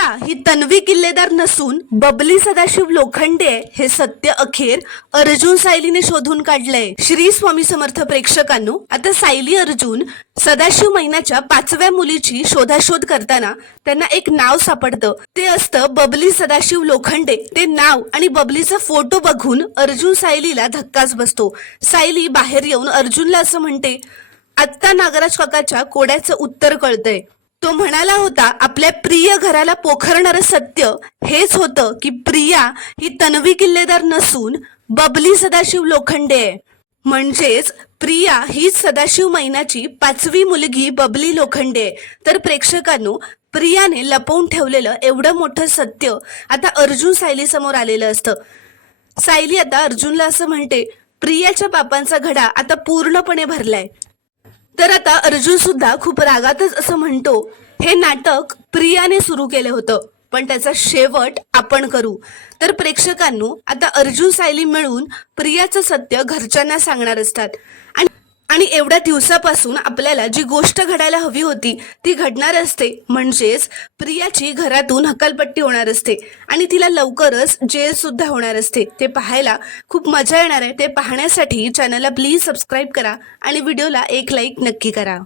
प्रिया ही तन्वी किल्लेदार नसून बबली सदाशिव लोखंडे आहे हे सत्य अखेर अर्जुन सायलीने शोधून काढलंय। श्री स्वामी समर्थ प्रेक्षकांनो, आता सायली अर्जुन सदाशिव मैनाच्या 5व्या मुलीची शोधाशोध करताना त्यांना एक नाव सापडतं। ते असतं बबली सदाशिव लोखंडे। ते नाव आणि बबलीचा फोटो बघून अर्जुन सायलीला धक्काच बसतो। सायली बाहेर येऊन अर्जुनला असं म्हणते, आत्ता नागराज काकाच्या कोड्याचं उत्तर कळतंय। तो म्हणाला होता आपल्या प्रिय घराला पोखरणारं सत्य हेच होतं की प्रिया ही तन्वी किल्लेदार नसून बबली सदाशिव लोखंडे आहे। म्हणजेच प्रिया ही सदाशिव मैनाची 5वी मुलगी बबली लोखंडे आहे। तर प्रेक्षकांनो, प्रियाने लपवून ठेवलेलं एवढं मोठं सत्य आता अर्जुन सायली समोर आलेलं असतं। सायली आता अर्जुनला असं म्हणते, प्रियाच्या बापांचा घडा आता पूर्णपणे भरलाय। तर आता अर्जुन सुद्धा खूप रागातच असं म्हणतो, हे नाटक प्रियाने सुरू केलं होतं पण त्याचा शेवट आपण करू। तर प्रेक्षकांनो, आता अर्जुन सायली मिळून प्रियाचं सत्य घरच्यांना सांगणार असतात आणि एवढ्या दिवसापासून आपल्याला जी गोष्ट घडायला हवी होती ती घडणार असते। म्हणजेच प्रियाची घरातून हकालपट्टी होणार असते आणि तिला लवकरच जेल सुद्धा होणार असते। ते पाहायला खूप मजा येणार आहे। ते पाहण्यासाठी चॅनलला प्लीज सबस्क्राईब करा आणि व्हिडिओला एक लाईक नक्की करा।